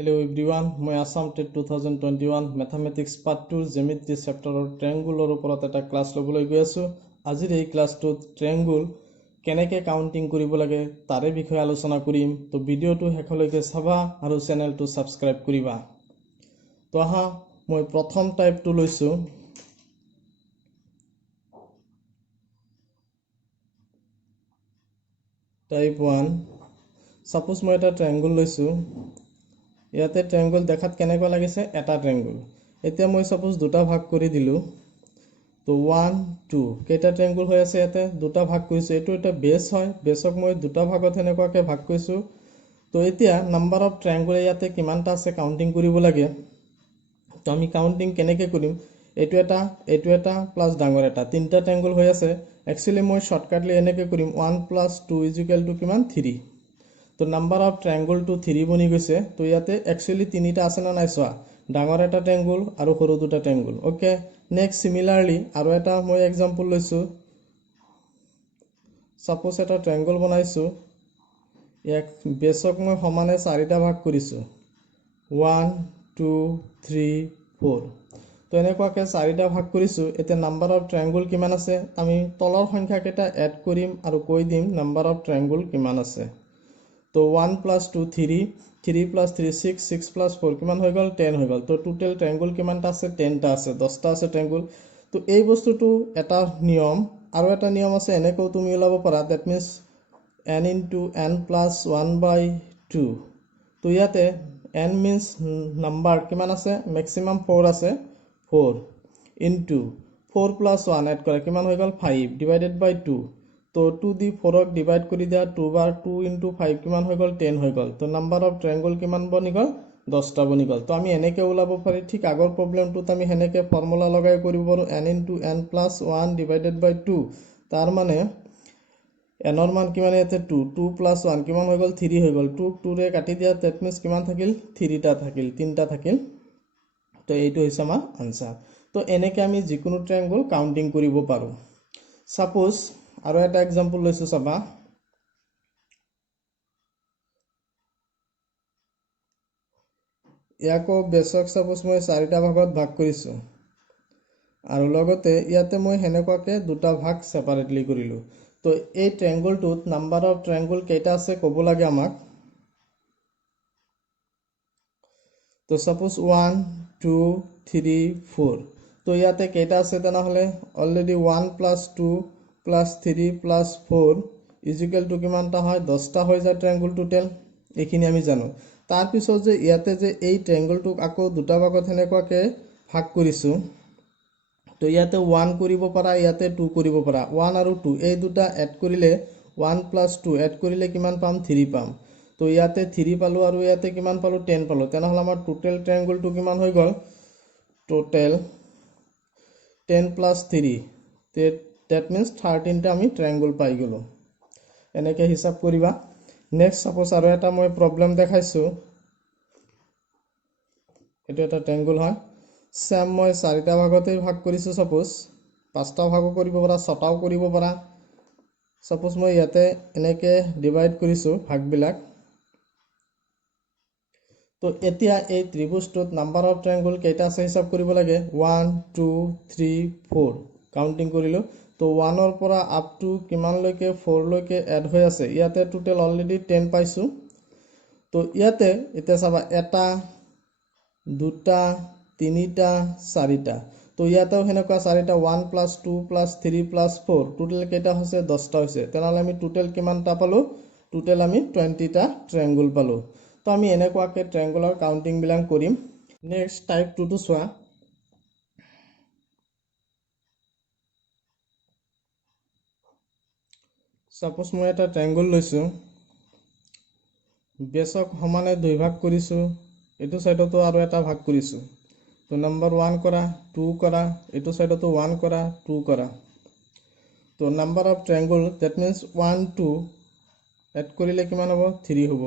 Hello everyone, মই Assam TET 2021 Mathematics Part 2 Geometry Chapter Triangle ওপৰত এটা ক্লাছ লবলৈ গৈ আছো। আজিৰ এই ক্লাছটোত ট্ৰায়াঙ্গল কেনেকৈ কাউন্টিং কৰিব লাগে তাৰে বিষয়ে আলোচনা কৰিম। তো ভিডিওটো শেষলৈকে চাবা আৰু চেনেলটো সাবস্ক্ৰাইব কৰিবা। তো আহা মই প্ৰথম টাইপটো লৈছো। টাইপ 1 সাপোজ মই এটা ট্ৰায়াঙ্গল লৈছো। ইয়াতে ট্ৰায়াঙ্গল দেখাত কেনেকুৱা লাগিছে এটা ট্ৰায়াঙ্গল। এতিয়া মই সাপোজ দুটা ভাগ কৰি দিলো। তো 1 2 কেইটা ট্ৰায়াঙ্গল হৈ আছে ইয়াতে দুটা ভাগ কৰিছো। এটো এটা বেস হয়, বেসক মই দুটা ভাগত হেনেকুৱাকে ভাগ কৰিছো। তো এতিয়া নাম্বাৰ অফ ট্ৰায়াঙ্গল ইয়াতে কিমানটা আছে কাউন্টিং কৰিব লাগে। তো আমি কাউন্টিং কেনেকৈ কৰিম, এইটো এটা প্লাস ডাঙৰ এটা তিনটা ট্ৰায়াঙ্গল হৈ আছে। একচুয়ালি মই শৰ্টকাটলি এনেকৈ কৰিম 1 + 2 = কিমান 3। তো নাম্বাৰ অফ ট্ৰায়াঙ্গল টো 3 বনি গৈছে। তো ইয়াতে একচুয়ালি তিনিটা আছে না নাই চোৱা, ডাঙৰ এটা ট্ৰায়াঙ্গল আৰু সৰু দুটা ট্ৰায়াঙ্গল। ওকে, নেক্সট সিমিলাৰলি আৰু এটা মই এক্সাম্পল লৈছো। সাপোজ এটা ট্ৰায়াঙ্গল বনাইছো, এক বেসক মই সমানে চাৰিটা ভাগ কৰিছো 1 2 3 4। তো এনেকুৱাকে চাৰিটা ভাগ কৰিছো। এতিয়া নাম্বাৰ অফ ট্ৰায়াঙ্গল কিমান আছে আমি তলৰ সংখ্যা কেইটা এড কৰিম আৰু কৈ দিম নাম্বাৰ অফ ট্ৰায়াঙ্গল কিমান আছে। তো 1 + 2 3 3 + 3 6 6 + 4 কিমান হৈ গল 10 হৈ গল। তো টোটাল ট্ৰায়াঙ্গল কিমানটা আছে 10টা আছে, 10টা আছে ট্ৰায়াঙ্গল। তো এই বস্তুটো এটা নিয়ম আৰু এটা নিয়ম আছে এনেকৈ তুমি ওলাব পাৰা। That means n * n + 1/2। তো ইয়াতে n মিন্স নাম্বাৰ কিমান আছে ম্যাক্সিমাম 4 আছে, 4 * 4 + 1 এড কৰা কিমান হৈ গল 5 / 2। তো 2 দি 4ক ডিভাইড কৰি দিয়া 2 বাৰ 2 * 5 কিমান হৈ গল 10 হৈ গল। তো নাম্বাৰ অফ ট্ৰায়াঙ্গল কিমান বনি গল 10টা বনি গল। তো আমি এনেকৈ ওলাব পাৰি। ঠিক আগৰ প্ৰবলেমটোত আমি হেনেকৈ ফৰ্মুলা লগাই কৰিব পাৰো n * n + 1 / 2। তাৰ মানে n ৰ মান কিমান ইয়াতে 2 2 + 1 কিমান হৈ গল 3 হৈ গল। 2 2 ৰে কাটি দিয়া দ্যাট মিন্স কিমান থাকিল 3টা থাকিল, 3টা থাকিল। তো এইটো হৈছে আমাৰ আনসাৰ। তো এনেকৈ আমি যিকোনো ট্ৰায়াঙ্গল কাউন্টিং কৰিব পাৰো। সাপোজ আৰু এটা এক্সাম্পল লৈছো চাবা। ইয়াকো বেসক সাপোজ মই চাৰিটা ভাগত ভাগ কৰিছো আৰু লগতে ইয়াতে মই হেনেকুৱাকে দুটা ভাগ সেপাৰেটলি কৰিলো। তো এই ট্ৰায়াঙ্গলটোত নাম্বাৰ অফ ট্ৰায়াঙ্গল কেইটা আছে ক'ব লাগে আমাক। তো সাপোজ 1 2 3 4। তো ইয়াতে কেইটা আছে তেনেহলে অলৰেডি 1 + 2 + 3 + 4 = কিমানটা হয় 10টা হৈ যায় ট্ৰায়াঙ্গল টোটাল। এইখিনি আমি জানো। তাৰ পিছত যে ইয়াতে যে এই ট্ৰায়াঙ্গলটোক আকৌ দুটা ভাগত হেনেকুৱাকে ভাগ কৰিছো। তো ইয়াতে 1 কৰিব পাৰা, ইয়াতে 2 কৰিব পাৰা। 1 আৰু 2 এই দুটা এড কৰিলে 1 + 2 এড কৰিলে কিমান পাম 3 পাম। তো ইয়াতে 3 পালো আৰু ইয়াতে কিমান পালো 10 পালো। তেনেহলে আমাৰ টোটাল ট্ৰায়াঙ্গলটো কিমান হৈ গল টোটাল 10 + 3 দ্যাট মিন্স 13টা আমি ট্ৰায়াঙ্গল পাই গলো। এনেকৈ হিসাব কৰিবা। নেক্সট সাপোজ আৰু এটা মই প্ৰবলেম দেখাইছো। এটা ট্ৰায়াঙ্গল হয়, সেম মই চাৰিটা ভাগতে ভাগ কৰিছো। সাপোজ পাঁচটা ভাগো কৰিব পাৰা, ছটাও কৰিব পাৰা। সাপোজ মই ইয়াতে এনেকৈ ডিভাইড কৰিছো ভাগবিলাক। তো এতিয়া এই ত্ৰিভুজটোত নাম্বাৰ অফ ট্ৰায়াঙ্গল কেইটা আছে হিসাব কৰিব লাগে 1 2 3 4 কাউন্টিং কৰিলো। তো 1 ৰ পৰা আপ টু কিমানলৈকে 4 লৈকে এড হৈ আছে। ইয়াতে টোটাল অলৰেডি 10 পাইছো। তো ইয়াতে এতিয়া চাবা এটা দুটা তিনিটা চাৰিটা। তো ইয়াতেও হেনেকুৱা চাৰিটা 1 + 2 + 3 + 4 টোটাল কেইটা হৈছে 10টা হৈছে। তেনেহলে আমি টোটাল কিমানটা পালো টোটাল আমি 20টা ট্ৰায়াঙ্গল পালো। তো আমি এনেকুৱাকে ট্ৰায়াঙ্গলৰ কাউন্টিং বিলাক কৰিম। নেক্সট টাইপ 2 টো চোৱা। সাপোজ মই এটা ট্ৰায়াঙ্গল লৈছো, বেসক সমানে দুই ভাগ কৰিছো, এইটো সাইডতো আৰু এটা ভাগ কৰিছো। তো নাম্বাৰ 1 কৰা 2 কৰা, এইটো সাইডতো 1 কৰা 2 কৰা। তো number of triangle that means 1 2 add কৰিলে কিমান হ'ব 3 হ'ব।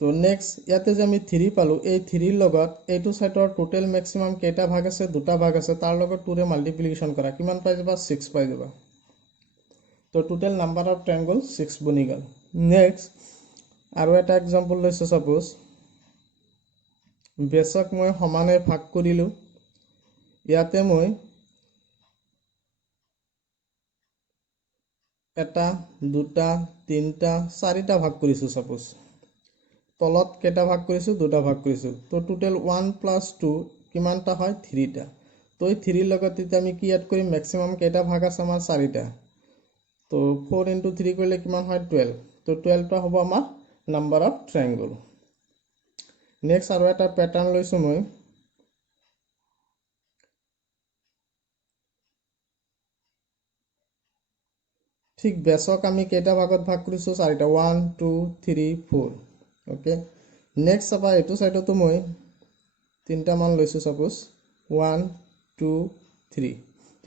তো নেক্সট ইয়াতে যে আমি 3 পালো, এই 3 লগত এইটো সাইডৰ টোটাল ম্যাক্সিমাম কেইটা ভাগ আছে দুটা ভাগ আছে, তাৰ লগত 2 ৰে মাল্টিপ্লিকেশন কৰা কিমান পাই যাবা 6 পাই যাবা। তো টোটাল নাম্বাৰ অফ ট্ৰায়াঙ্গল 6 বনি গল। নেক্সট আৰু এটা এক্সাম্পল লৈছো। সাপোজ বেছক মই সমানে ভাগ কৰিলোঁ ইয়াতে মই এটা দুটা তিনিটা চাৰিটা ভাগ কৰিছোঁ সাপোজ তলত কেটা ভাগ কৰিছোঁ দুটা ভাগ কৰিছোঁ তো টোটাল 1 + 2 কিমানটা হয় 3টা তো এই 3 লগত তেতিয়া আমি কি এড কৰিম ম্যাক্সিমাম কেটা ভাগ আছে আমাৰ 4টা তো 4 * 3 কৰিলে কিমান হয় 12 তো 12টা হ'ব আমাৰ নাম্বাৰ অফ ট্ৰায়াঙ্গল নেক্সট আৰু এটা প্যাটাৰ্ন লৈছো মই ঠিক বেছক আমি কেটা ভাগত ভাগ কৰিছো 4টা 1 2 3 4 ওকে নেক্সট চাবা এটো সাইডতো মই তিনটা মান লৈছো সাপোজ 1 2 3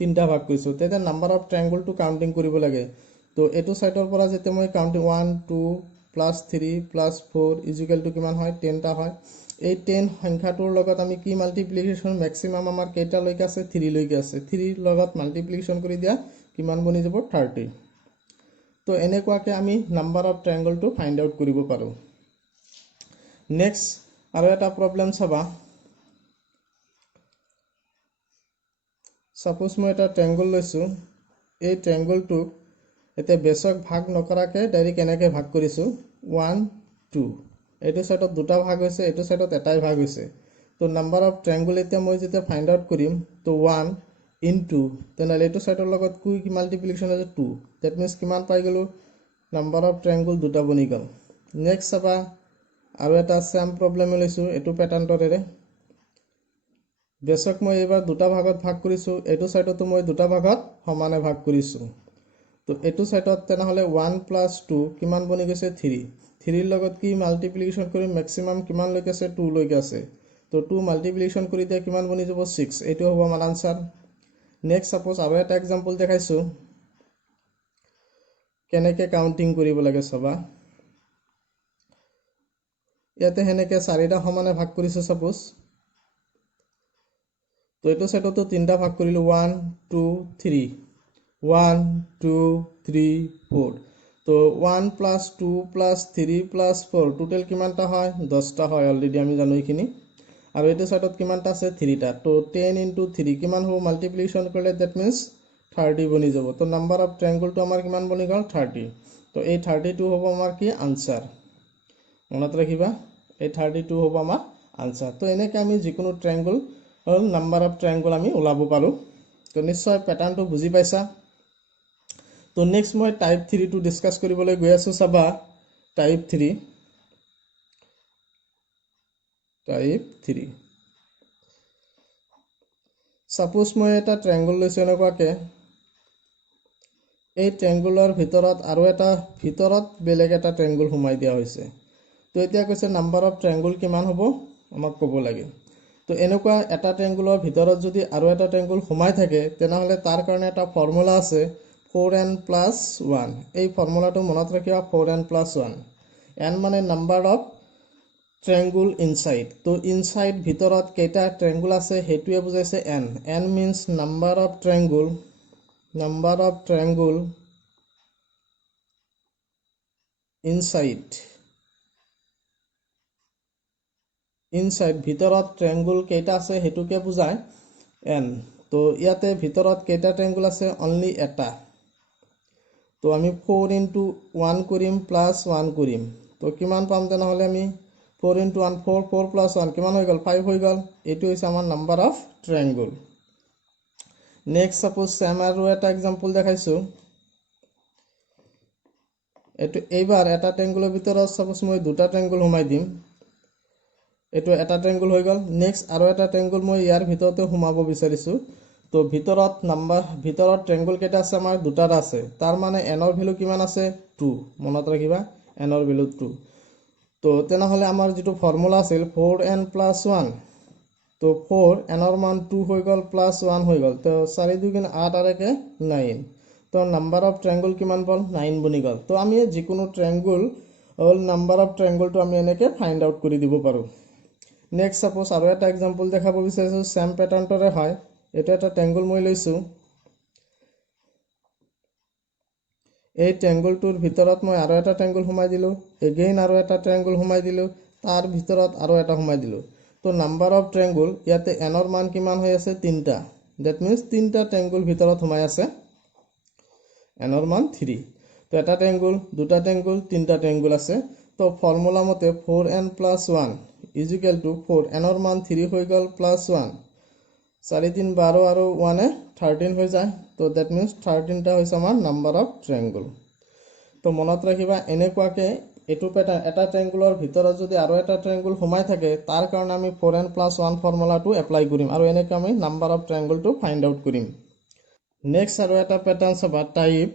তিনটা ভাগ কৰিছো তেতে number of triangle to counting কৰিব লাগে তো এটো সাইডৰ পৰা যেতে মই কাউন্টিং 1 2 + 3 + 4 = কিমান হয় 10 টা হয় এই 10 সংখ্যাটোৰ লগত আমি কি মাল্টিপ্লিকেশন ম্যাক্সিমাম আমাৰ কেটা লৈকে আছে 3 লৈকে আছে 3 লগত মাল্টিপ্লিকেশন কৰি দিয়া কিমান বনি যাব 30 তো এনেকুৱাকে আমি number of triangle to find out কৰিব পাৰো নেক্সট আৰু এটা প্ৰবলেম চাবা সাপোজ মই এটা ট্ৰায়াঙ্গল লৈছো এই ট্ৰায়াঙ্গলটো এতে বেছক ভাগ নকৰাকে ডাইৰেক্ট এনেকে ভাগ কৰিছো 1 2 এটো সাইডত দুটা ভাগ হৈছে এটো সাইডত এটাই ভাগ হৈছে তো নাম্বাৰ অফ ট্ৰায়াঙ্গল এতিয়া মই যেতিয়া ফাইন্ড আউট কৰিম তো 1 into তেনেহলে এটো সাইডৰ লগত কি মাল্টিপ্লিকেশন আছে 2 দ্যাট মিন্স কিমান পাই গলো নাম্বাৰ অফ ট্ৰায়াঙ্গল দুটা বনি গল নেক্সট চাবা আৰু এটা সেম প্ৰবলেম লৈছো এটো প্যাটাৰ্নৰে বেছক মই এবাৰ দুটা ভাগত ভাগ কৰিছো এটো সাইডতো মই দুটা ভাগত সমানে ভাগ কৰিছো তো এটো সাইডত তেনেহলে 1 + 2 কিমান বনি গৈছে 3 3 লগত কি মাল্টিপ্লিকেশন কৰি ম্যাক্সিমাম কিমান লৈকে আছে 2 লৈকে আছে তো 2 মাল্টিপ্লিকেশন কৰি দিয়া কিমান বনি যাব 6 এটো হ'ব আমাৰ আনসাৰ নেক্সট সাপোজ আৰু এটা एग्जांपल দেখাইছো কেনেকে কাউন্টিং কৰিব লাগে সবা ইয়াতে হেনেকে চাৰিটা সমানে ভাগ কৰিছো সাপোজ তো এটো সাইডতো তিনটা ভাগ কৰিলো 1 2 3 1 2 3 4 তো 1 + 2 + 3 + 4 টোটাল কিমানটা হয় 10টা হয় অলরেডি আমি জানো এইখিনি আৰু এটো সাইডত কিমানটা আছে 3টা তো 10 * 3 কিমান হ'ব মাল্টিপ্লিকেশন কৰিলে দ্যাট মিন্স 30 বনি যাব তো নাম্বাৰ অফ ট্ৰায়াঙ্গল টু আমাৰ কিমান বনি গল 30 তো এই 32 হ'ব আমাৰ কি আনসাৰ মনত ৰাখিবা এই 32 হ'ব আমাৰ আনসাৰ তো এনেকে আমি যিকোনো ট্ৰায়াঙ্গল নাম্বাৰ অফ ট্ৰায়াঙ্গল আমি ওলাব পাৰো তো নিশ্চয় প্যাটাৰ্নটো বুজি পাইছা তো নেক্সট মই টাইপ 3 টু ডিসকাস কৰিবলৈ গৈ আছো চাবা টাইপ 3 সাপোজ মই এটা ট্ৰায়াঙ্গল লৈছো এনেকুৱাকে এই ট্ৰায়াঙ্গলৰ ভিতৰত আৰু এটা ভিতৰত বেলেগ এটা ট্ৰায়াঙ্গল সোমাই দিয়া হৈছে তো এতিয়া কৈছে নাম্বাৰ অফ ট্ৰায়াঙ্গল কিমান হ'ব আমাক ক'ব লাগে তো এনেকুৱা এটা ট্ৰায়াঙ্গলৰ ভিতৰত যদি আৰু এটা ট্ৰায়াঙ্গল সোমাই থাকে তেনেহলে তাৰ কাৰণে এটা ফৰ্মুলা আছে 4n + 1 এই ফৰ্মুলাটো মনত ৰাখিবা 4n + 1 n মানে নাম্বাৰ অফ ট্ৰায়াঙ্গল ইনসাইড তো ইনসাইড ভিতৰত কেটা ট্ৰায়াঙ্গল আছে হেতুৱে বুজাইছে n n means number of ট্ৰায়াঙ্গল inside ভিতৰত ট্ৰায়াঙ্গল কেটা আছে হেতুকে বুজায় n তো ইয়াতে ভিতৰত কেটা ট্ৰায়াঙ্গল আছে অনলি এটা তো আমি 4 * 1 কৰিম + 1 কৰিম তো কিমান পাম তেনেহলে আমি 4 * 1 4 4 + 1 কিমান হৈ গল 5 হৈ গল এটো হৈছে আমাৰ number of ট্ৰায়াঙ্গল next suppose same আৰু এটা एग्जांपल দেখাইছো এটো এইবাৰ এটা ট্ৰায়াঙ্গলৰ ভিতৰত সাপোজ মই দুটা ট্ৰায়াঙ্গল সোমাই দিম এটো এটা ট্ৰায়াঙ্গল হৈ গল নেক্সট আৰু এটা ট্ৰায়াঙ্গল মই ইয়াৰ ভিতৰতে সোমাব বিচাৰিছো তো ভিতৰত ট্ৰায়াঙ্গল কেটা আছে আমাৰ দুটা আছে তাৰ মানে n ৰ ভ্যালু কিমান আছে 2 মনত ৰাখিবা n ৰ ভ্যালু 2 তো তেনেহলে আমাৰ যেটো ফৰ্মুলা আছিল 4n + 1 তো 4 n ৰ মান 2 হৈ গল + 1 হৈ গল তো 4 2 গুণ 8 আৰু 1 9 তো নাম্বাৰ অফ ট্ৰায়াঙ্গল কিমান বল 9 বনি গল তো আমি যিকোনো ট্ৰায়াঙ্গল নাম্বাৰ অফ ট্ৰায়াঙ্গলটো আমি এনেকে ফাইন্ড আউট কৰি দিব পাৰো নেক্সট সাপোজ আৰু এটা एग्जांपल দেখাব বিচাৰিছো সেম প্যাটাৰ্নৰে হয় এটা এটা ট্ৰায়াঙ্গল মই লৈছো এই ট্ৰায়াঙ্গলটোৰ ভিতৰত মই আৰু এটা ট্ৰায়াঙ্গল সোমাই দিলো এগেইন আৰু এটা ট্ৰায়াঙ্গল সোমাই দিলো তাৰ ভিতৰত আৰু এটা সোমাই দিলো তো নাম্বাৰ অফ ট্ৰায়াঙ্গল ইয়াতে n ৰ মান কিমান হৈ আছে 3টা দ্যাট মিন্স 3টা ট্ৰায়াঙ্গল ভিতৰত সোমাই আছে n ৰ মান 3 তো এটা ট্ৰায়াঙ্গল দুটা ট্ৰায়াঙ্গল তিনটা ট্ৰায়াঙ্গল আছে তো ফৰ্মুলা মতে 4n + 1 = 4 n ৰ মান 3 হৈ গল +1 4 3 12 আৰু 1 13 হৈ যায় তো দ্যাট মিন্স 13টা হৈছে আমাৰ নাম্বাৰ অফ ট্ৰায়াঙ্গল তো মনত ৰাখিবা এনেকুৱাকে এটো প্যাটাৰ্ন এটা ট্ৰায়াঙ্গলৰ ভিতৰত যদি আৰু এটা ট্ৰায়াঙ্গল সোমাই থাকে তাৰ কাৰণে আমি 4n + 1 ফৰ্মুলাটো এপ্লাই কৰিম আৰু এনেকৈ আমি নাম্বাৰ অফ ট্ৰায়াঙ্গলটো ফাইন্ড আউট কৰিম নেক্সট আৰু এটা প্যাটাৰ্ন চাবা টাইপ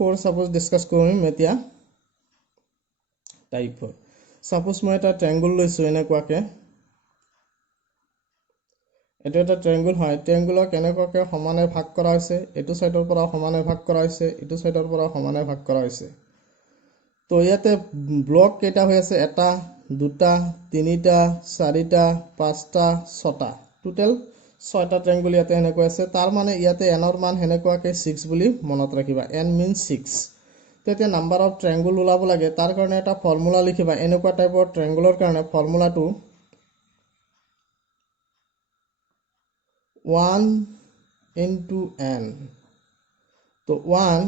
4 সাপোজ ডিসকাস কৰিম এতিয়া টাইপ 4 সাপোজ মই এটা ট্ৰায়াঙ্গল লৈছো এনেকুৱাকে এটা এটা ট্ৰায়াঙ্গল হয় ট্ৰায়াঙ্গলক এনেকুৱাকে সমানে ভাগ কৰা হৈছে এটো সাইডৰ পৰা সমানে ভাগ কৰা হৈছে এটো সাইডৰ পৰা সমানে ভাগ কৰা হৈছে তো ইয়াতে ব্লক কেটা হৈ আছে এটা দুটা তিনিটা চাৰিটা পাঁচটা ছটা টোটাল 6টা ট্ৰায়াঙ্গল ইয়াতে এনেকুৱা আছে তাৰ মানে ইয়াতে n ৰ মান হেনেকুৱাকে 6 বুলি মনত ৰাখিবা n means 6 তেতিয়া নাম্বাৰ অফ ট্ৰায়াঙ্গল ওলাব লাগে তাৰ কাৰণে এটা ফৰ্মুলা লিখিবা এনেকুৱা টাইপৰ ট্ৰায়াঙ্গলৰ কাৰণে ফৰ্মুলাটো 1 into n তো 1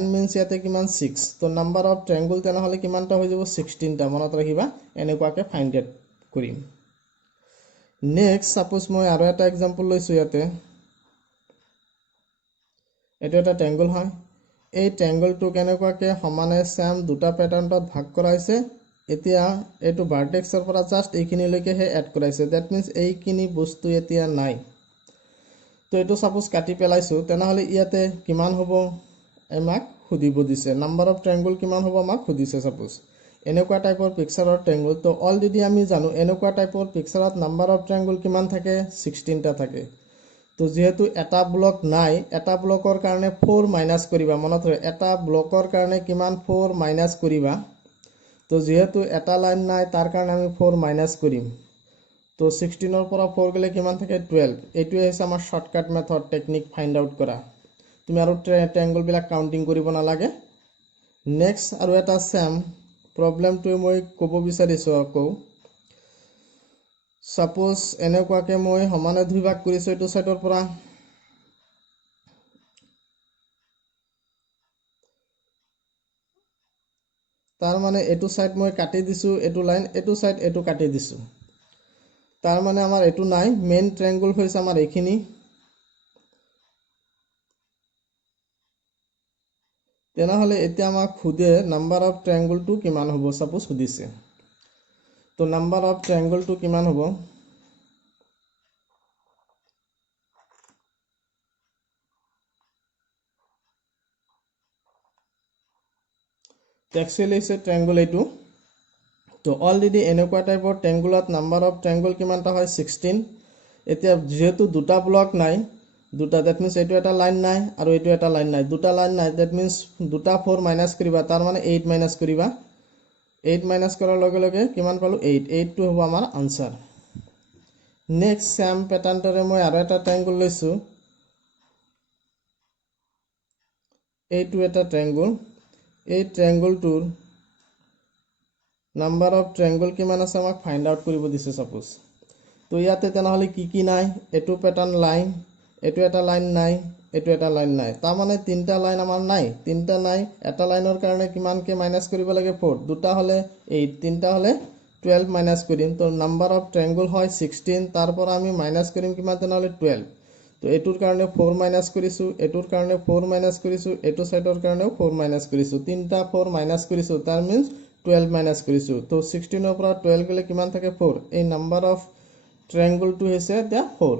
n means ইয়াতে কিমান 6 তো নাম্বাৰ অফ ট্ৰায়াঙ্গল তেনে হলে কিমানটা হৈ যাব 16টা মনত ৰাখিবা এনেকুৱাকে ফাইন্ড আউট কৰিম নেক্সট সাপোজ মই আৰু এটা एग्जांपल লৈছো ইয়াতে এটা এটা ট্ৰায়াঙ্গল হয় এই ট্ৰায়াঙ্গলটো কেনেকুৱাকে সমানে সেম দুটা প্যাটাৰ্ণত ভাগ কৰাইছে এতিয়া এটো ভাৰ্টেক্সৰ পৰা জাস্ট এইখিনি লৈকে হে এড কৰাইছে দ্যাট মিন্স এইখিনি বস্তু এতিয়া নাই তো এটো সাপোজ কাটি পেলাইছো তেনে হলে ইয়াতে কিমান হ'ব আমাক খুদিব দিছে নাম্বাৰ অফ ট্ৰায়াঙ্গল কিমান হ'ব আমাক খুদিছে সাপোজ এনেকুৱা টাইপৰ পিকচাৰৰ ট্ৰায়াঙ্গল তো অলৰেডি আমি জানো এনেকুৱা টাইপৰ পিকচাৰত নাম্বাৰ অফ ট্ৰায়াঙ্গল কিমান থাকে 16টা থাকে তো যেহেতু এটা ব্লক নাই এটা ব্লকৰ কাৰণে 4 মাইনাস কৰিবা মনত ৰাখিবা এটা ব্লকৰ কাৰণে কিমান 4 মাইনাস কৰিবা তো যেহেতু এটা লাইন নাই তাৰ কাৰণে আমি 4 মাইনাস কৰিম তো 16 ৰ পৰা 4 গলে কিমান থাকে 12 এটো হৈছে আমাৰ shortcut method technique find out কৰা তুমি আৰু ট্ৰায়াঙ্গল বিলাক কাউন্টিং কৰিব নালাগে নেক্সট আৰু এটা সেম প্ৰবলেমটো মই ক'ব বিচাৰিছো আকৌ সাপোজ এনেকুৱাকে মই সমানে দুই ভাগ কৰিছো এটো সাইডৰ পৰা তাৰ মানে এটো সাইড মই কাটি দিছো এটো লাইন এটো সাইড এটো কাটি দিছো তাৰ মানে আমাৰ এটো নাই মেইন ট্ৰায়াঙ্গল হৈছে আমাৰ এইখিনি তেনা হলে এতিয়া আমাক খুদে নাম্বাৰ অফ ট্ৰায়াঙ্গলটো কিমান হ'ব সাপোজ খুদিছে তো নাম্বাৰ অফ ট্ৰায়াঙ্গলটো কিমান হ'ব एक्चुअली से ट्रायंगल एटू तो ऑलरेडी এনেকুৱা টাইপৰ ট্ৰায়াঙ্গলত নাম্বাৰ অফ ট্ৰায়াঙ্গল কিমানটা হয় 16 এতিয়া যেহেতু দুটা ব্লক নাই দুটা দ্যাট মিন্স এটো এটা লাইন নাই আৰু এটো এটা লাইন নাই দুটা লাইন নাই দ্যাট মিন্স দুটা 4 মাইনাস কৰিবা তাৰ মানে 8 মাইনাস কৰিবা 8 মাইনাস কৰাৰ লগে লগে কিমান পালো 8 8 টো হ'ব আমাৰ আনসাৰ নেক্সট সেম প্যাটাৰ্নৰে মই আৰু এটা ট্ৰায়াঙ্গল লৈছো এইটো এটা ট্ৰায়াঙ্গল এই ট্ৰায়াঙ্গলটোৰ নাম্বাৰ অফ ট্ৰায়াঙ্গল কিমান আছে আমাক ফাইন্ড আউট কৰিব দিছে সাপোজ তো ইয়াতে তেনা হলে কি নাই এটো প্যাটাৰ্ন লাইন এটো এটা লাইন নাই এটো এটা লাইন নাই তাৰ মানে তিনটা লাইন আমাৰ নাই তিনটা নাই এটা লাইনৰ কাৰণে কিমান কে মাইনাস কৰিব লাগে 4 দুটা হলে 8 তিনটা হলে 12 মাইনাস কৰিম তো নাম্বাৰ অফ ট্ৰায়াঙ্গল হয় 16 তাৰ পৰা আমি মাইনাস কৰিম কিমান তেনা হলে 12 তো এটোৰ কাৰণে 4 মাইনাস কৰিছো এটোৰ কাৰণে 4 মাইনাস কৰিছো এটো সাইডৰ কাৰণেও 4 মাইনাস কৰিছো তিনটা 4 মাইনাস কৰিছো তাৰ মিন্স 12 মাইনাস কৰিছো তো 16 ৰ পৰা 12 গলে কিমান থাকে 4 এই নাম্বাৰ অফ ট্ৰায়াঙ্গল টো হৈছে দা 4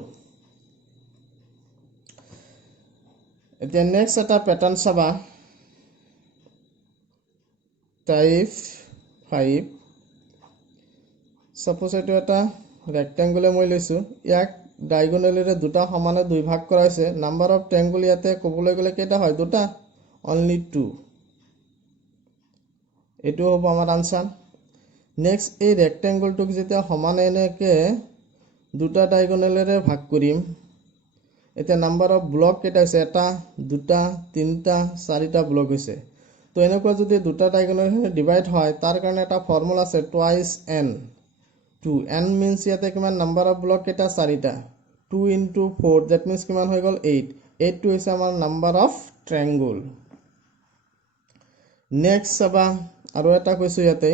এতিয়া নেক্সট এটা প্যাটাৰ্ন চাবা টাইপ 5 সাপোজ এটো এটা ৰেক্টেংগুলাৰ মই লৈছো ইয়াক ডায়াগোনালিৰে দুটা সমানে দুই ভাগ কৰাইছে নাম্বাৰ অফ ট্ৰায়াঙ্গল ইয়াতে কবলৈ গলে কেটা হয় দুটা only 2 এটো হ'ব আমাৰ আনসাৰ নেক্সট এই ৰেক্টেংগলটোক যেতিয়া সমানে এনেকে দুটা ডায়াগোনালিৰে ভাগ কৰিম এতিয়া নাম্বাৰ অফ ব্লক কেটা আছে এটা দুটা তিনটা চাৰিটা ব্লক হৈছে তো এনেকুৱা যদি দুটা ডায়াগোনেল ডিভাইড হয় তাৰ কাৰণে এটা ফৰ্মুলা আছে টুৱাইছ n 2 n মিন্স ইয়াতে কিমান নাম্বাৰ অফ ব্লক কেইটা চাৰিটা 2 * 4 দ্যাট মিন্স কিমান হৈ গ'ল 8 8 হৈছে আমাৰ নাম্বাৰ অফ ট্ৰায়াঙ্গল নেক্সট চাবা আৰু এটা কৈছো ইয়াতে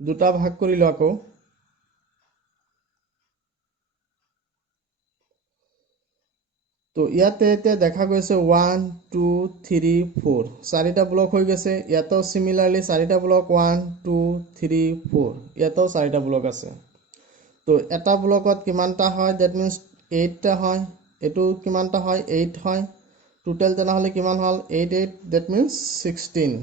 দুটা ভাগ কৰিলো আকৌ তো ইয়াতে এতিয়া দেখা গৈছে 1 2 3 4 চাৰিটা ব্লক হৈ গৈছে ইয়াতো সিমিলাৰলি চাৰিটা ব্লক 1 2 3 4 ইয়াতো চাৰিটা ব্লক আছে তো এটা ব্লকত কিমানটা হয় দ্যাট মিন্স 8 টা হয় এটো কিমানটা হয় 8 হয় টোটাল তেনেহলে কিমান হল 8 8 দ্যাট মিন্স 16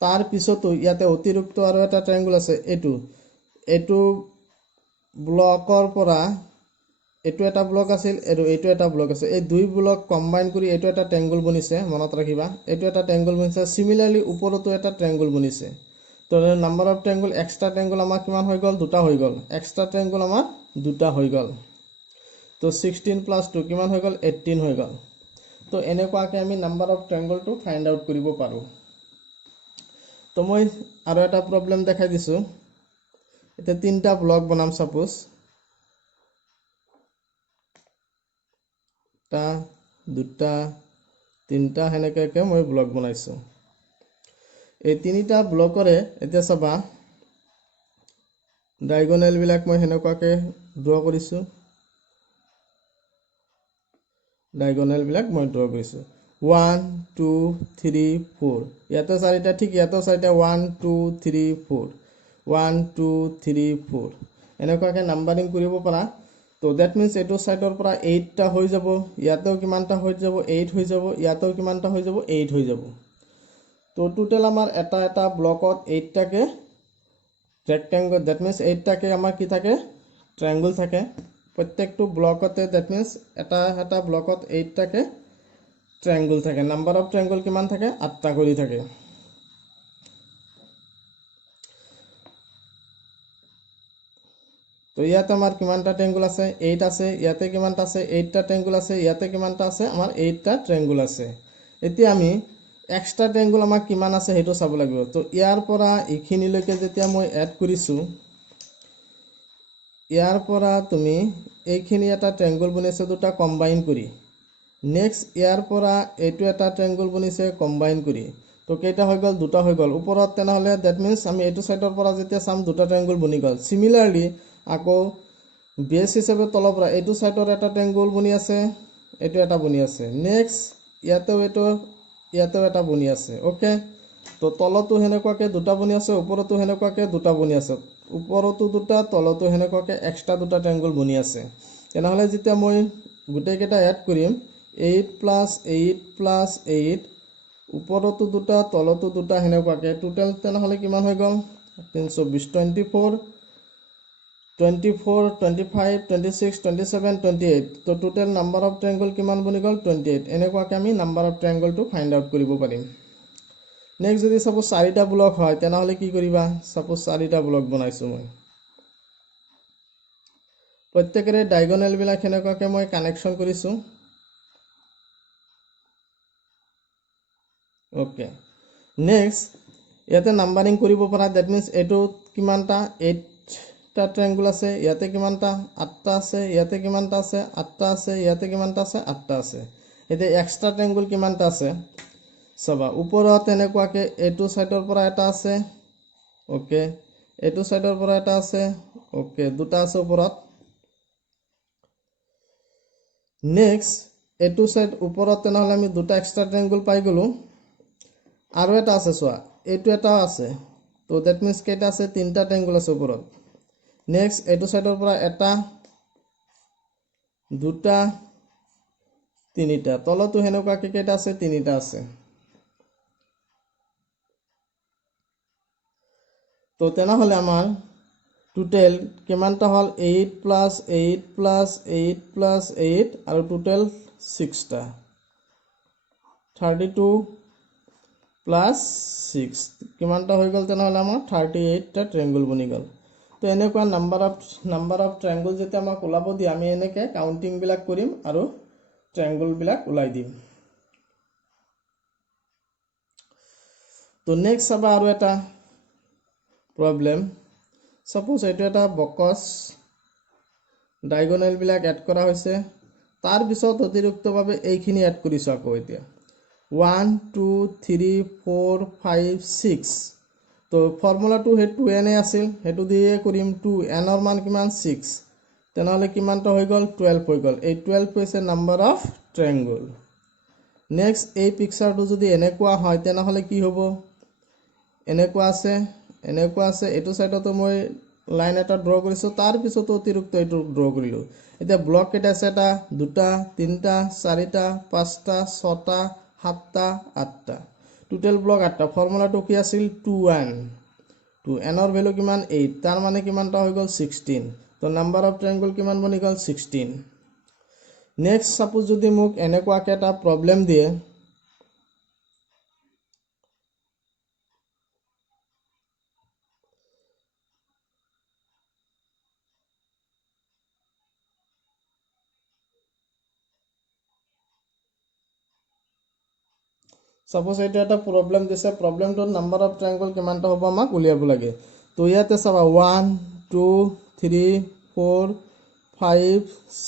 তাৰ পিছতো ইয়াতে অতিৰিক্ত আৰু এটা ট্ৰায়াঙ্গল আছে এটো ব্লকৰ পৰা এটো এটা ব্লক আছিল আৰু এটো এটা ব্লক আছে এই দুই ব্লক কম্বাইন কৰি এটো এটা ট্ৰায়াঙ্গল বনিছে মনত ৰাখিবা এটো এটা ট্ৰায়াঙ্গল বনিছে সিমিলাৰলি ওপৰতো এটা ট্ৰায়াঙ্গল বনিছে তো নাম্বাৰ অফ ট্ৰায়াঙ্গল এক্সট্ৰা ট্ৰায়াঙ্গল আমাৰ কিমান হৈ গল দুটা হৈ গল এক্সট্ৰা ট্ৰায়াঙ্গল আমাৰ দুটা হৈ গল তো 16 + 2 কিমান হৈ গল 18 হৈ গল তো এনেকুৱাকে আমি নাম্বাৰ অফ ট্ৰায়াঙ্গলটো ফাইন্ড আউট কৰিব পাৰো তো মই আৰু এটা প্ৰবলেম দেখাই দিছো এটা তিনটা ব্লক বনাম সাপোজ টা দুটা তিনটা হেনেকে মই ব্লক বনাইছো এই তিনিটা ব্লকৰে এতিয়া চাবা ডায়াগোনেল বিলাক মই হেনেকুৱাকে ড্ৰ কৰিছো ডায়াগোনেল বিলাক মই ড্ৰ কৰিছো 1 2 3 4 ইয়াতে চাৰিটা ঠিক ইয়াতে চাৰিটা 1 2 3 4 1 2 3 4 এনেকুৱাকে নাম্বাৰিং কৰিব পাৰা তো দ্যাট মিন্স এটো সাইডৰ পৰা 8 টা হৈ যাব ইয়াতেও কিমানটা হৈ যাব 8 হৈ যাব ইয়াতেও কিমানটা হৈ যাব 8 হৈ যাব তো টোটাল আমাৰ এটা ব্লকত 8 টাকে ৰেক্টেঙ্গল দ্যাট মিন্স 8 টাকে আমাৰ কি থাকে ট্ৰায়াঙ্গল থাকে প্ৰত্যেকটো ব্লকতে দ্যাট মিন্স এটা ব্লকত 8 টাকে ট্ৰায়াঙ্গল থাকে নাম্বাৰ অফ ট্ৰায়াঙ্গল কিমান থাকে 8 টা কৰি থাকে তো ইয়াতে আমাৰ কিমানটা ট্ৰায়াঙ্গল আছে 8 আছে ইয়াতে কিমানটা আছে 8 টা ট্ৰায়াঙ্গল আছে ইয়াতে কিমানটা আছে আমাৰ 8 টা ট্ৰায়াঙ্গল আছে এতিয়া আমি এক্সট্ৰা ট্ৰায়াঙ্গল আমাৰ কিমান আছে হেতু চাব লাগিব তো ইয়াৰ পৰা ইখিনিলৈকে যেতিয়া মই এড কৰিছো ইয়াৰ পৰা তুমি এইখিনি এটা ট্ৰায়াঙ্গল বনিছে দুটা কম্বাইন কৰি নেক্সট ইয়াৰ পৰা এটো এটা ট্ৰায়াঙ্গল বনিছে কম্বাইন কৰি তো কেইটা হৈ গল দুটা হৈ গল ওপৰত তেনেহলে দ্যাট মিন্স আমি এটো সাইডৰ পৰা যেতিয়া সাম দুটা ট্ৰায়াঙ্গল বনি গল সিমিলাৰলি আকৌ বেস হিচাপে তলৰ পৰা এটো সাইডৰ এটা ট্ৰায়াঙ্গল বনি আছে এটো এটা বনি আছে নেক্সট ইয়াতেও এটা বনি আছে ওকে তো তলতো হেনেকুৱাকে দুটা বনি আছে ওপৰতো হেনেকুৱাকে দুটা বনি আছে ওপৰতো দুটা তলতো হেনেকুৱাকে এক্সট্ৰা দুটা ট্ৰায়াঙ্গল বনি আছে তেনেহলে যেতিয়া মই গুটেই কেটা এড কৰিম 8 + 8 + 8 ওপৰতো দুটা তলতো দুটা হেনেকুৱাকে টোটাল তেনেহলে কিমান হৈ গল 324 24 25 26 27 28 তো টোটাল নাম্বাৰ অফ ট্ৰায়াঙ্গল কিমান বনি গল 28 এনেকুৱাকে আমি নাম্বাৰ অফ ট্ৰায়াঙ্গলটো ফাইন্ড আউট কৰিব পাৰিম নেক্সট যদি সাপোজ চাৰিটা ব্লক হয় তেনেহলে কি কৰিবা সাপোজ চাৰিটা ব্লক বনাইছো মই প্ৰত্যেকৰে ডায়াগোনেল বিলাক হেনেকুৱাকে মই কানেকশন কৰিছো ওকে নেক্সট ইয়াতে নাম্বাৰিং কৰিব পৰা দ্যাট মিন্স এটো কিমানটা 8 টা ট্ৰায়াঙ্গল আছে ইয়াতে কিমানটা 8 টা আছে ইয়াতে কিমানটা আছে 8 টা আছে ইয়াতে কিমানটা আছে 8 টা আছে এতে এক্সট্ৰা ট্ৰায়াঙ্গল কিমানটা আছে সবা ওপৰত এনেকুৱাকে এটো সাইডৰ পৰা এটা আছে ওকে এটো সাইডৰ পৰা এটা আছে ওকে দুটা আছে ওপৰত নেক্সট এটো সাইড ওপৰত তেনেহলে আমি দুটা এক্সট্ৰা ট্ৰায়াঙ্গল পাই গলো আৰু এটা আছে সোয়া এটো এটা আছে তো দ্যাট মিন্স কেটা আছে তিনটা ট্ৰায়াঙ্গল আছে ওপৰত নেক্সট এটো সাইডৰ পৰা এটা দুটা তিনিটা তলতো হেনেকুৱাকে কেটা আছে তিনিটা আছে তো তেনেহলে আমাৰ টোটাল কিমানটা হল 8 + 8 + 8 + 8 আৰু টোটাল 6 টা 32 + 6 কিমানটা হৈ গল তেনেহলে আমাৰ 38 টা ট্ৰায়াঙ্গল বনি গল তো এনেকুৱা নাম্বাৰ অফ ট্ৰায়াঙ্গল যেতিয়া আমাক ওলাব দিয়ে আমি এনেকৈ কাউণ্টিংবিলাক কৰিম আৰু ট্ৰায়াঙ্গলবিলাক ওলাই দিম। তো নেক্সট চাবা আৰু এটা প্ৰব্লেম। সাপোজ এইটো এটা বকস ডায়াগোনেলবিলাক এড কৰা হৈছে, তাৰ পিছত অতিৰিক্তভাৱে এইখিনি এড কৰিছো আকৌ এতিয়া 1 2 3 4 5 6। তো ফৰ্মুলাটো সেই 2n আছিল, সেইটো দিয়ে কৰিম 2n ৰ মান কিমান 6, তেনেহ'লে কিমানটা হৈ গ'ল 12 হৈ গ'ল। এই 12 হৈছে নাম্বাৰ অফ ট্ৰায়াঙ্গল। নেক্সট এই পিকচাৰটো যদি এনেকুৱা হয় তেনেহ'লে কি হ'ব, এনেকুৱা আছে এইটো সাইডতো মই লাইন এটা ড্ৰ কৰিছো, তাৰ পিছতো অতিৰিক্ত এইটো ড্ৰ কৰিলো। এতিয়া ব্লক কেইটা আছে, এটা দুটা তিনিটা চাৰিটা পাঁচটা ছটা সাতটা আঠটা, টোটেল ব্লক 8টা। ফৰ্মুলাটো কি আছিল 2n, 2n ৰ ভ্যালু কিমান 8, তাৰ মানে কিমানটা হৈ গ'ল 16। তো নাম্বাৰ অফ ট্ৰায়াঙ্গল কিমান বনি গ'ল 16। নেক্সট সাপোজ যদি মোক এনেকুৱাকে এটা প্ৰব্লেম দিয়ে, সাপোজ এইটো এটা প্ৰব্লেম দিছে, প্ৰব্লেমটোৰ নাম্বাৰ অফ ট্ৰায়াঙ্গল কিমানটা হ'ব আমাক উলিয়াব লাগে। তো ইয়াতে চাবা 1 2 3 4 5